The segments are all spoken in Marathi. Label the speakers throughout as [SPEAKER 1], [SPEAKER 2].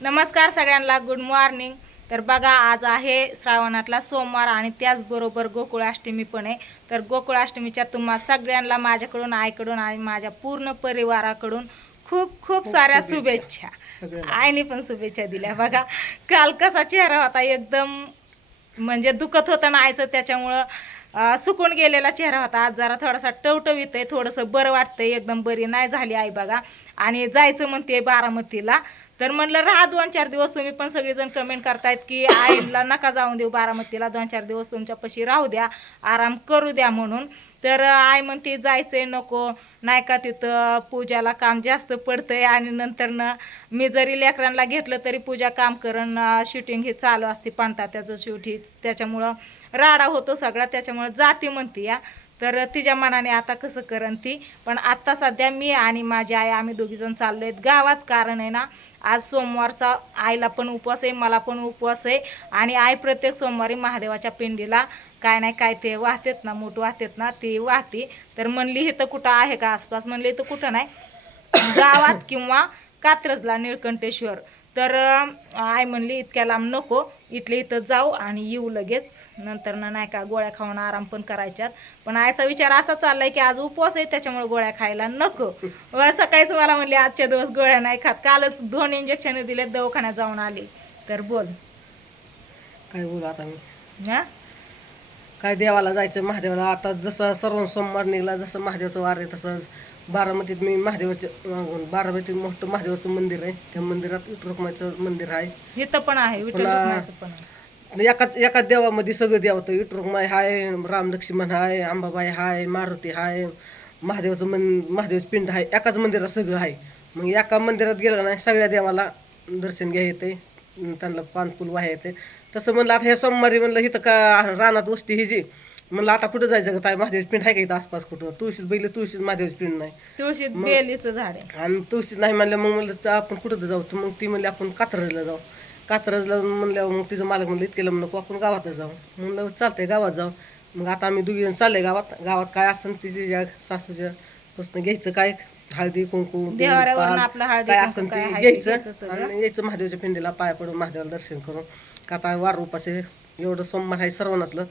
[SPEAKER 1] नमस्कार सगळ्यांना गुड मॉर्निंग तर बघा आज आहे श्रावणातला सोमवार आणि त्याचबरोबर गोकुळाष्टमी पण आहे. तर गोकुळाष्टमीच्या तुम्हा सगळ्यांना माझ्याकडून आईकडून आणि माझ्या पूर्ण परिवाराकडून खूप खूप साऱ्या शुभेच्छा. आईने पण शुभेच्छा दिल्या. बघा काल कसा चेहरा होता एकदम म्हणजे दुखत होतं ना आईचं त्याच्यामुळं सुकून गेलेला चेहरा होता. आज जरा थोडासा टवटवीत आहे थोडंसं बरं वाटतंय एकदम बरी नाही झाली आई बघा. आणि जायचं म्हणते बारामतीला. तर म्हणलं राहा दोन चार दिवस तुम्ही पण सगळेजण कमेंट करतायत की आईला नका जाऊन देऊ बारामतीला दोन चार दिवस तुमच्यापाशी राहू द्या आराम करू द्या म्हणून. तर आई म्हणते जायचंय नको नाही का तिथं पूजाला काम जास्त पडतंय आणि नंतर न मी जरी लेकरांना घेतलं तरी पूजा काम करण शूटिंग ही चालू असते पाणता त्याचं शूट ही त्याच्यामुळं राडा होतो सगळा त्याच्यामुळं जाते म्हणते या. तर तिच्या मनाने आता कसं करन ती? पण आत्ता सध्या मी आणि माझी आई आम्ही दोघीजण चाललो आहेत गावात कारण आहे ना आज सोमवारचा आईला पण उपवास आहे मला पण उपवास आहे. आणि आई प्रत्येक सोमवारी महादेवाच्या पिंडीला काय नाही काय ते वाहतेत ना मोठ वाहतेत ना ती वाहते. तर म्हणली हे तर कुठं आहे का आसपास? म्हणली तर कुठं नाही. गावात किंवा कात्रजला निळकंठेश्वर. तर आई म्हणली इतक्या लांब नको. इथले इथं जाऊ आणि येऊ लगेच. नंतर ना नाही का गोळ्या खाऊन आराम पण करायच्यात. पण आईचा विचार असा चाललाय की आज उपवास आहे त्याच्यामुळे गोळ्या खायला नको. सकाळीच मला म्हणली आजच्या दिवस गोळ्या नाही खात. कालच दोन इंजेक्शन दिले दवाखान्यात जाऊन आले. तर बोल.
[SPEAKER 2] काय बोलू आता मी?
[SPEAKER 1] हा?
[SPEAKER 2] काय देवाला जायचं महादेवाला. आता जसं सर्व सोमवार निघला जसं महादेवाचं वार आहे तसं बारामतीत मी महादेवाचं बारामतीत मोठं महादेवाचं मंदिर आहे. त्या मंदिरात विठुरखुमाईचं मंदिर आहे.
[SPEAKER 1] इथं पण आहे विठ्ठल
[SPEAKER 2] पुन्हा-
[SPEAKER 1] रखुमाईचं पण आहे.
[SPEAKER 2] एकाच एकाच देवामध्ये सगळं देव होतं. विठुरखुमाई हाय राम लक्ष्मण हाय अंबाबाई हाय मारुती हाय महादेवाचं मन महादेवाचं पिंड आहे एकाच मंदिरात सगळं आहे. मग एका मंदिरात गेलं नाही सगळ्या देवाला दर्शन घ्या येते. त्यांना पानफुल वाह्या येते. तसं म्हणलं आता ह्या सोमवारी म्हणलं इथं का रानात वस्ती ही जी म्हणलं आता कुठं जायचं का काय महादेवाचं पिंड आहे का इथं आसपास कुठं? तुळशीत बैल तुळशीत महादेवाचं पिंड नाही.
[SPEAKER 1] तुळशीत बेलीचं झाड आहे.
[SPEAKER 2] आणि तुळशीत नाही म्हणलं मग म्हणलं चा- आपण कुठं तर जाऊ. तर मग ती म्हणली आपण कात्रजला जाऊ. कात्रजला म्हणल्यावर मग तिचं मालक म्हणलं इतके लांब नको आपण गावातच जाऊ. म्हणलं चालतंय गावात जाऊ. मग आता आम्ही दोघी जण चाललंय गावात. गावात काय असेल तिचे ज्या सासूच्या पासून घ्यायचं काय? हळदी कुंकू बेल,
[SPEAKER 1] देवाऱ्यावरून
[SPEAKER 2] पान,
[SPEAKER 1] आपलं हळदी
[SPEAKER 2] काय
[SPEAKER 1] कुंकू काय
[SPEAKER 2] ते
[SPEAKER 1] आहे ते
[SPEAKER 2] घ्यायचं
[SPEAKER 1] घ्यायचं सगळं.
[SPEAKER 2] आणि यायचं महादेवाच्या पिंडीला पाय पडून महादेवाला दर्शन करून. का आता वार उपासे एवढं सोमवार आहे सर्वांनातलं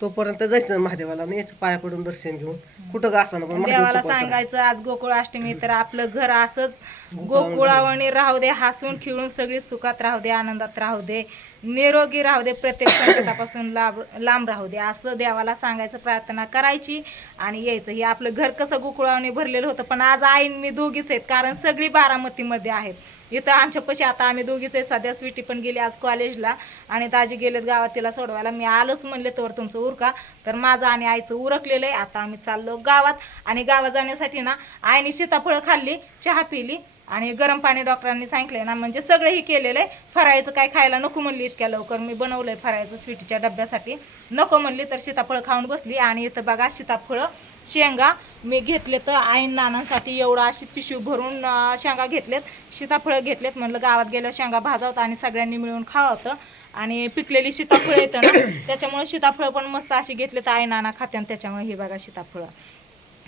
[SPEAKER 2] तोपर्यंत जायचं महादेवाला आणि यायचं पाया पडून दर्शन घेऊन. कुठं का असं पण
[SPEAKER 1] देवाला. सांगायचं आज गोकुळ अष्टमी तर आपलं घर असंच गोकुळावणी राहू दे हसून खिळून सगळी सुखात राहू दे आनंदात राहू दे निरोगी राहू दे प्रत्येक संकटापासून लांब लांब राहू दे असं देवाला सांगायचं प्रार्थना करायची आणि यायचं. हे आपलं घर कसं गोकुळावणी भरलेलं होतं पण आज आईन मी दोघीच आहेत कारण सगळी बारामतीमध्ये आहेत. इथं आमच्या पशी आता आम्ही दोघीच आहे. सध्या स्वीटी पण गेली आज कॉलेजला. आणि ताजी गेलेत गावात तिला सोडवायला. मी आलोच म्हणले तर तुमचं उरका. तर माझं आणि आईचं उरकलेलं आहे. आता आम्ही चाललो गावात. आणि गावात जाण्यासाठी ना आईने सीताफळं खाल्ली चहा पिली. आणि गरम पाणी डॉक्टरांनी सांगितलंय ना म्हणजे सगळंही केलेलं आहे. फरायचं काय खायला नको म्हणली इतक्या लवकर. मी बनवलंय फरायचं स्वीटीच्या डब्यासाठी. नको म्हणली तर सीताफळं खाऊन बसली. आणि इथं बघा सीताफळं शेंगा मी घेतले तर आईन नानांसाठी एवढं अशी पिशवी भरून शेंगा घेतलेत सीताफळं घेतलेत म्हणलं गावात गेलं शेंगा भाजावतं आणि सगळ्यांनी मिळून खावतं. आणि पिकलेली सीताफळं येतं ना त्याच्यामुळे सीताफळं पण मस्त अशी घेतले तर आई नाना खात्यान त्याच्यामुळे हे बघा सीताफळं.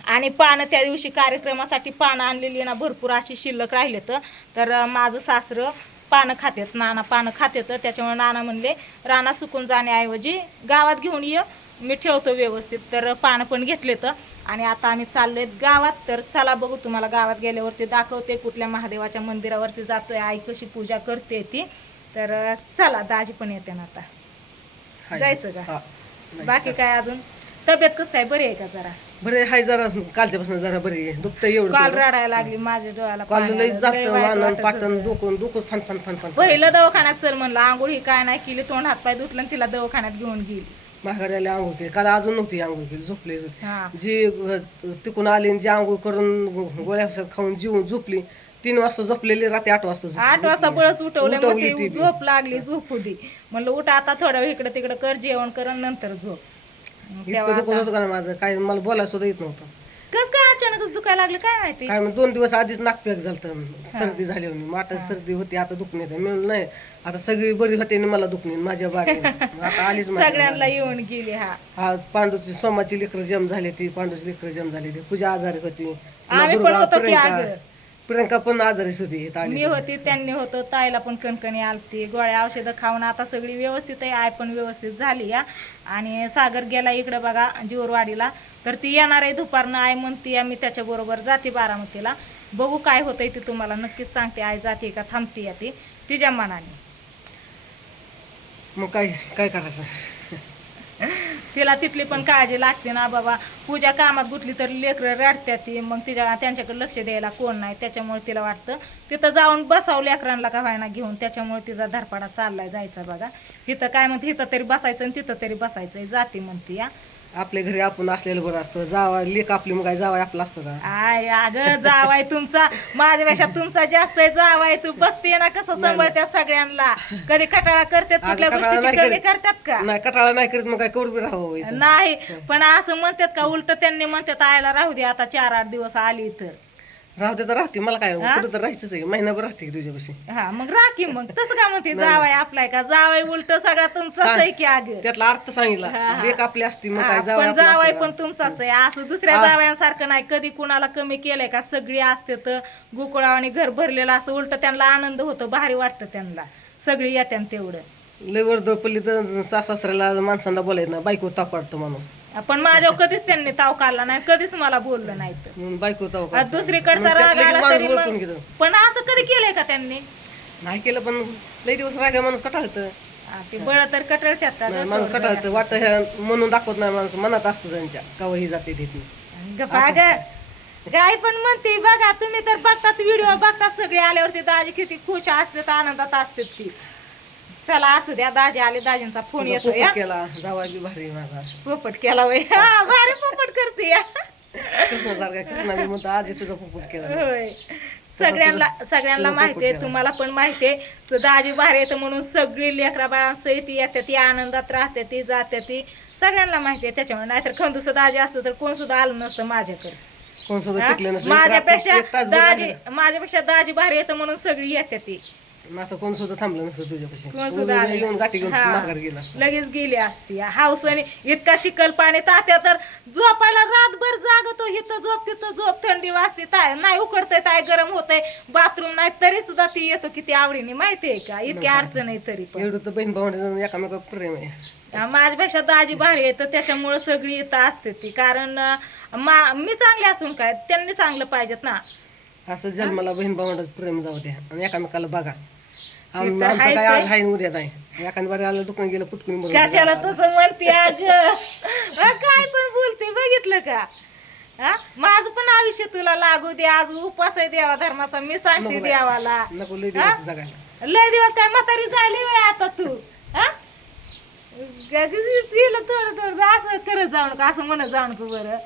[SPEAKER 1] आणि पानं त्या दिवशी कार्यक्रमासाठी पानं आणलेली ना भरपूर अशी शिल्लक राहिलेत. तर माझं सासरं पानं खातेत नाना पानं खातेत त्याच्यामुळे नाना म्हणले राणा सुकून जाण्याऐवजी गावात घेऊन ये मी ठेवतो व्यवस्थित. तर पानं पण घेतले तर आणि आता आम्ही चाललोय गावात. तर चला बघू तुम्हाला गावात गेल्यावरती दाखवते कुठल्या महादेवाच्या मंदिरावरती जातोय. आई कशी पूजा करते ती. तर चला दाजी पण येते ना आता. जायचं का? बाकी काय अजून? तब्येत कसं काय? बरी आहे का जरा?
[SPEAKER 2] बरे हाय जरा. कालच्यापासून जरा बरी आहे. दुखतं एवढं
[SPEAKER 1] काल. रडायला लागली माझ्या डोळ्याला
[SPEAKER 2] काल लई. जास्त वानन पाटण. डोकं फन फन फन फन.
[SPEAKER 1] पहिलं दवाखान्यात चल म्हणलं आंघोळ ही काय नाही केली तोंड हातपाय धुतलं आणि तिला दवाखान्यात घेऊन गेली.
[SPEAKER 2] महागड्याला आंघोळ केली काल अजून नव्हती आंघोळ केली झोपली होती.
[SPEAKER 1] हा
[SPEAKER 2] जी अ, तिकून आली आणि जी आंघोळ करून गोळ्या औषध खाऊन जीवन झोपली तीन वाजता झोपलेली रात्री आठ वाजता झोपली.
[SPEAKER 1] आठ वाजता बळच उठवलं मग
[SPEAKER 2] उठवली
[SPEAKER 1] ती
[SPEAKER 2] ती.
[SPEAKER 1] झोप लागली झोपू दे म्हणलं उठ आता थोडा वेळ इकडे तिकडे कर जेवण कर आणि नंतर झोप मग
[SPEAKER 2] इतकं
[SPEAKER 1] तेव्हा
[SPEAKER 2] दुखत होतं का ना माझं काय मला बोलायला सुद्धा येत नव्हतं
[SPEAKER 1] कस काय अचानकच दुखायला लागलं काय माहिती?
[SPEAKER 2] काय मग दोन दिवस आधीच नाकपॅक झालं सर्दी झाली होती माठ सर्दी होती आता दुखणे मी म्हणलं नाही आता सगळी बरी होते आणि मला दुखणे माझ्या बागे आता आलीच माझ्या
[SPEAKER 1] सगळ्यांना येऊन गेली हा.
[SPEAKER 2] हा पांडूची सोमाची लेकर जम झाली ती पांडूची लेकर जम झाली ती पूजा आजारी होती.
[SPEAKER 1] आम्ही पण होतो की
[SPEAKER 2] प्रियंका
[SPEAKER 1] अगं.
[SPEAKER 2] प्रियंका पण आजारीच होती इथं आली
[SPEAKER 1] मी होती. त्यांनी होतं ताईला पण कणकणी आलती. गोळ्या औषधं खाऊन आता सगळी व्यवस्थित आहे. आय पण व्यवस्थित झाली या. आणि सागर गेला इकडं बघा जीवरवाडीला. तर ती येणार आहे दुपारनं. आय म्हणते मी त्याच्याबरोबर जाते बारामतीला. बघू काय होतंय ते तुम्हाला नक्कीच सांगते. आय जाते का थांबते या ती. तिच्या मनाने.
[SPEAKER 2] मग काय काय करायचं?
[SPEAKER 1] तिला तिथली पण काळजी लागते ना बाबा. पूजा कामात गुतली तर लेकरं रडत्या ती. मग तिच्या त्यांच्याकडे लक्ष द्यायला कोण नाही. त्याच्यामुळे तिला वाटतं तिथं जाऊन बसावं लेकरांना का व्हायना घेऊन. त्याच्यामुळे तिचा धरपाडा चाललाय जायचा बघा. इथं काय म्हणते इथं तरी बसायचं आणि तिथं तरी बसायचं. जाते म्हणते या
[SPEAKER 2] आपल्या घरी आपण असलेलं बरं असतं. जावा लेख आपली मग काय जावा आपलं असतं का?
[SPEAKER 1] आय अगं जावाय तुमचा. माझ्यापेक्षा तुमचा जास्त आहे जावाय. तू बघते ना कसं सांभाळत्या सगळ्यांना. कधी कटाळा करतात कुठल्या
[SPEAKER 2] कटाळा
[SPEAKER 1] गोष्टीची
[SPEAKER 2] नाही
[SPEAKER 1] कमी
[SPEAKER 2] करीत.
[SPEAKER 1] करतात का?
[SPEAKER 2] नाही कटाळा नाही करीत मग काय करू बी राहावं.
[SPEAKER 1] नाही पण असं म्हणतात का उलट त्यांनी म्हणतात आयला राहू दे आता चार आठ दिवस आली तर
[SPEAKER 2] राहू दे तर राहते मला काय
[SPEAKER 1] हा?
[SPEAKER 2] कुठं तर राहायचंच आहे महिनाभर राहते की तुझ्यापाशी.
[SPEAKER 1] हा मग राखी मग तसं का म्हणते जावाय आपलाय का? जावाय उलट सगळा तुमचाच आहे की अग.
[SPEAKER 2] त्यातला अर्थ सांगितला
[SPEAKER 1] हा.
[SPEAKER 2] लेख आपली असती मग काय जावा
[SPEAKER 1] पण
[SPEAKER 2] आपलं
[SPEAKER 1] जावाय
[SPEAKER 2] असतं
[SPEAKER 1] पण
[SPEAKER 2] का?
[SPEAKER 1] तुमचाच आहे. असं दुसऱ्या
[SPEAKER 2] हा.
[SPEAKER 1] जावयांसारखं नाही. कधी कुणाला कमी केलंय का? सगळी असते तर गोकुळावाने घर भरलेलं असतं. उलट त्यांना आनंद होतो भारी वाटतं त्यांना. सगळी येत्यान तेवढं.
[SPEAKER 2] लय वर्दळ पडली तर सासऱ्याला माणसांना बोलायचं ना बायको तापाडतो माणूस.
[SPEAKER 1] पण माझ्यावर कधीच त्यांनी ताव काढला नाही कधीच मला बोललं नाही तर.
[SPEAKER 2] म्हणून बायको ताव
[SPEAKER 1] दुसरीकडचा राग आला तरी
[SPEAKER 2] ओळखून
[SPEAKER 1] मग
[SPEAKER 2] घेतो.
[SPEAKER 1] पण असं कधी केलंय का त्यांनी?
[SPEAKER 2] नाही केलं पण लय दिवस रागा माणूस कटाळतं.
[SPEAKER 1] हा, ते बळ तर कटळत्यात का
[SPEAKER 2] नाही,
[SPEAKER 1] गं,
[SPEAKER 2] माणूस
[SPEAKER 1] थोडं
[SPEAKER 2] कटाळतं. वाटतं ह्या म्हणून दाखवत नाही माणूस. मनात असतं त्यांच्या. कवाही जाते तिथे
[SPEAKER 1] गप्पा ग. गाय पण म्हणते बघा तुम्ही तर बघतात व्हिडिओ बघतात सगळे आल्यावरती. दाजी किती खुश असतात आनंदात असतात ती. चला असू द्या दाजी आले दाजींचा फोन येतो या
[SPEAKER 2] केला जावा बी भारी माझा.
[SPEAKER 1] पोपट केला वय हा, भारी पोपट करते या
[SPEAKER 2] कृष्ण सारखा कृष्णा बी म्हणतो आज तुझा पोपट केला.
[SPEAKER 1] होय. सगळ्यांना सगळ्यांना
[SPEAKER 2] तुझा
[SPEAKER 1] माहिती आहे
[SPEAKER 2] पोपट
[SPEAKER 1] तुम्हाला पण माहिती आहे. स- दाजी बाहेर येतं म्हणून सगळी लेकरा बाळांसहित येते ती आनंदात राहते ती जाते ती सगळ्यांना माहिती आहे. त्याच्यामुळे नाहीतर खंदूस दाजी असतं तर कोण सुद्धा आलं नसतं माझ्याकडे.
[SPEAKER 2] कोण सुद्धा
[SPEAKER 1] हा?
[SPEAKER 2] टिकलं
[SPEAKER 1] माझ्यापेक्षा दाजी माझ्यापेक्षा दाजी बाहेर येतं म्हणून सगळी येते ती.
[SPEAKER 2] आता कोण सुद्धा थांबलं नसतं तुझ्यापाशी.
[SPEAKER 1] कोण सुद्धा आलं
[SPEAKER 2] येऊन गाठी घेऊन
[SPEAKER 1] हा.
[SPEAKER 2] माघार गेला असतं.
[SPEAKER 1] लगेच गेली असती. हावसाने इतका चिखल पाणी तात्या तर झोपायला रातभर जागतो. इथं झोप तिथं झोप. थंडी वाजते ताय नाही उकडतंय ताय गरम होतंय. बाथरूम नाही तरी सुद्धा ती येतो किती आवडीने माहितीये का? इतकी अडचण आहे तरी पण.
[SPEAKER 2] एवढं तर बहीण भावंड एकामेका प्रेम आहे.
[SPEAKER 1] माझ्यापेक्षा दाजी भारी आहे तर त्याच्यामुळं सगळी इथं असते ती. कारण अं, मा मी चांगले असून काय त्यांनी चांगलं पाहिजेत ना.
[SPEAKER 2] असं जन्माला बहीण भावंडात प्रेम जाऊ द्या आणि एकामेकाला बघा. आम- आमचं काय आज हाय उद्या नाही. एखाद्या बारी आलं दुकान गेलं पुटकून
[SPEAKER 1] कशाला तसं म्हणते अग? काय पण बोलते बघितलं का? हा? माझं पण आयुष्य तुला लागू दे. आज उपास आहे देवा धर्माचा मी सांगते
[SPEAKER 2] नको बाई.
[SPEAKER 1] देवाला.
[SPEAKER 2] नको लय दिवस जगायला.
[SPEAKER 1] लय दिवस काय म्हातारी झाली वय आता तू? हा? ग- ग- तिला थोडं थोडं. असं करत जाऊ नको असं म्हणत जाऊ नको बरं.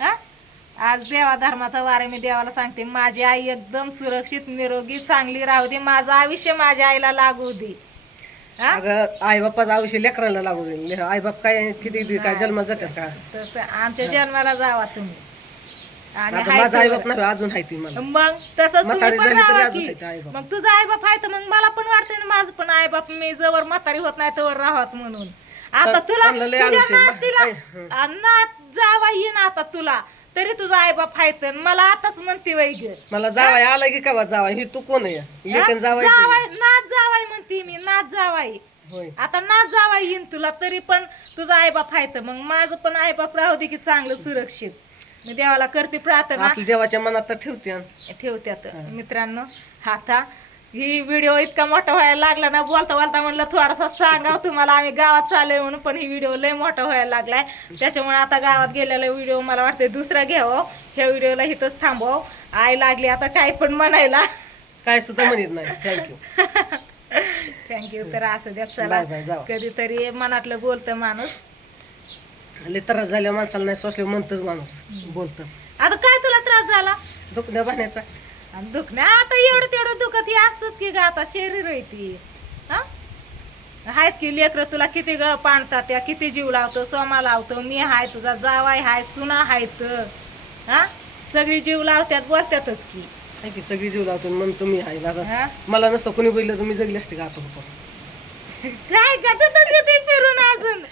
[SPEAKER 1] हा? आज देवा धर्माचा वार मी देवाला सांगते माझी आई एकदम सुरक्षित निरोगी चांगली राहू दे माझं आयुष्य माझ्या आईला लागू दे हा
[SPEAKER 2] अगं आई बापाचं आयुष्य लेकराला लागू दे आई बाप काय किती काय जन्मात जातात का
[SPEAKER 1] तसं आमच्या जन्माला जावा तुम्ही आणि
[SPEAKER 2] आता
[SPEAKER 1] हाय
[SPEAKER 2] माझा आई
[SPEAKER 1] तेवढं.
[SPEAKER 2] बाप नाही अजून हाय ती मला
[SPEAKER 1] मग तसंच तुम्ही
[SPEAKER 2] म्हातारी
[SPEAKER 1] पण
[SPEAKER 2] झाली तरी
[SPEAKER 1] राहा
[SPEAKER 2] अजून
[SPEAKER 1] की.
[SPEAKER 2] आहे ते आईबाप.
[SPEAKER 1] मग तुझा आईबाप आहे तर मग मला पण वाटतंय ना माझं पण आईबाप मी जवळ म्हातारी होत नाही तवर राहत म्हणून आता
[SPEAKER 2] तर
[SPEAKER 1] तुला
[SPEAKER 2] चांगलं लय
[SPEAKER 1] तुझ्या
[SPEAKER 2] आयुष्य आहे.
[SPEAKER 1] नातीला
[SPEAKER 2] काय? हं.
[SPEAKER 1] आ, नात जावा येईन आता तुला तरी तुझा आईबाप आहे तर मला आताच म्हणते वै ग
[SPEAKER 2] मला जावाय आला की केव्हा जावाय? ही तू कोण आहे? लेकन
[SPEAKER 1] जावाय नात जावाय म्हणते मी नात जावाय.
[SPEAKER 2] होय.
[SPEAKER 1] आता नात जावाय येईन तुला तरी पण तुझा आईबाप आहे तर मग माझं पण आईबाप राहू दे की चांगलं सुरक्षित. मी देवाला करते प्रार्थना.
[SPEAKER 2] असली देवाच्या मनात तर ठेवते.
[SPEAKER 1] ठेवत्यात मित्रांनो. आता ही व्हिडिओ इतका मोठा व्हायला लागला ना बोलता बोलता म्हणलं थोडासा सांगाव तुम्हाला आम्ही गावात चाललोय म्हणून पण ही व्हिडिओ लय मोठा व्हायला लागलाय. त्याच्यामुळे आता गावात गेलेला व्हिडिओ मला वाटतं दुसरा घ्यावं. ह्या व्हिडिओला इथंच थांबव. आई लागली आता काय पण म्हणायला.
[SPEAKER 2] काय सुद्धा म्हणत नाही. थँक्यू
[SPEAKER 1] थँक्यू तर असं द्या चला.
[SPEAKER 2] बाय बाय जावा.
[SPEAKER 1] कधीतरी मनातलं बोलतं माणूस.
[SPEAKER 2] लय त्रास झाल्या माणसाला नाही सोसले म्हणतच माणूस. बोलतच.
[SPEAKER 1] आता काय तुला त्रास झाला?
[SPEAKER 2] दुखण्या पाण्याचा.
[SPEAKER 1] आणि दुखणं. आता एवढं तेवढं दुखत हे असतंच की ग आता शरीर आहे ती. हा? आहेत की लेकरं तुला किती ग पाणतात त्या किती जीव लावतो सोमा लावतो मी हाय तुझा जावाय हाय सुना हायत. हा? सगळी जीव लावत्यात बोलत्यातच की.
[SPEAKER 2] की सगळी जीव लावतो मन तुम्ही आहे दादा
[SPEAKER 1] हा?
[SPEAKER 2] मला नसतं कोणी बोललं मी जगली असते का होतो
[SPEAKER 1] काय का ते फिरून अजून.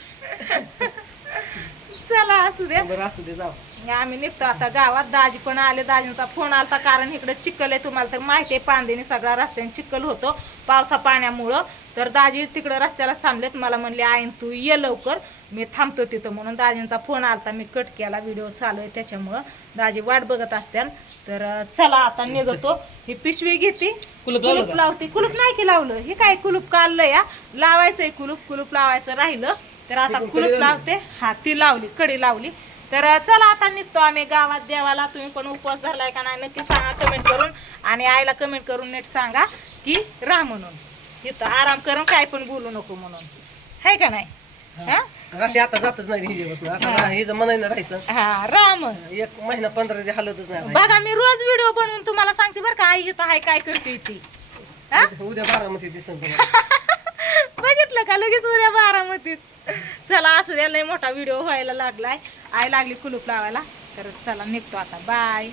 [SPEAKER 1] चला असू द्या.
[SPEAKER 2] बरं असू दे जाऊ.
[SPEAKER 1] आम्ही निघतो. आता गावात दाजी पण आले. दाजींचा फोन आलता. कारण इकडे चिखल आहे. तुम्हाला तर माहिती आहे पांदेने सगळा रस्त्याने चिखल होतो पावसा पाण्यामुळं. तर दाजी तिकडं रस्त्यालाच थांबलेत. मला म्हणले आईन तू ये लवकर. मी थांबतो तिथं. म्हणून दाजींचा फोन आलता. मी कट केला. व्हिडिओ चालू आहे त्याच्यामुळं. दाजी वाट बघत असत्याल तर चला आता निघतो. ही पिशवी घेते.
[SPEAKER 2] कुलूप?
[SPEAKER 1] लावते. कुलूप नाही की लावलं. हे काय कुलूप काढलं या लावायचंय कुलूप. कुलूप लावायचं राहिलं. तर आता कुलूप? लावते. हा ती लावली. कडी लावली. तर चला आता निघतो आम्ही गावात देवाला. तुम्ही पण उपवास धरलाय का नाही नक्की सांगा कमेंट करून. आणि आईला कमेंट करून नीट सांगा की राह म्हणून. इथं आराम करून काय पण बोलू नको म्हणून. आहे का नाही? हा.
[SPEAKER 2] रात्री आता जातच नाही आता राहायचं.
[SPEAKER 1] हा राम
[SPEAKER 2] एक महिना पंधरा हालतच नाही
[SPEAKER 1] बघा मी रोज व्हिडिओ बनवून तुम्हाला सांगते बरं का. आई इथं आहे काय करते ती? हा?
[SPEAKER 2] उद्या बारामती दिसन तुम्हाला.
[SPEAKER 1] बघितलं का? लगेच उद्या बारामतीत. चला असू द्या लय मोठा व्हिडिओ व्हायला लागलाय. आई लागली कुलूप लावायला. तर चला निघतो आता. बाय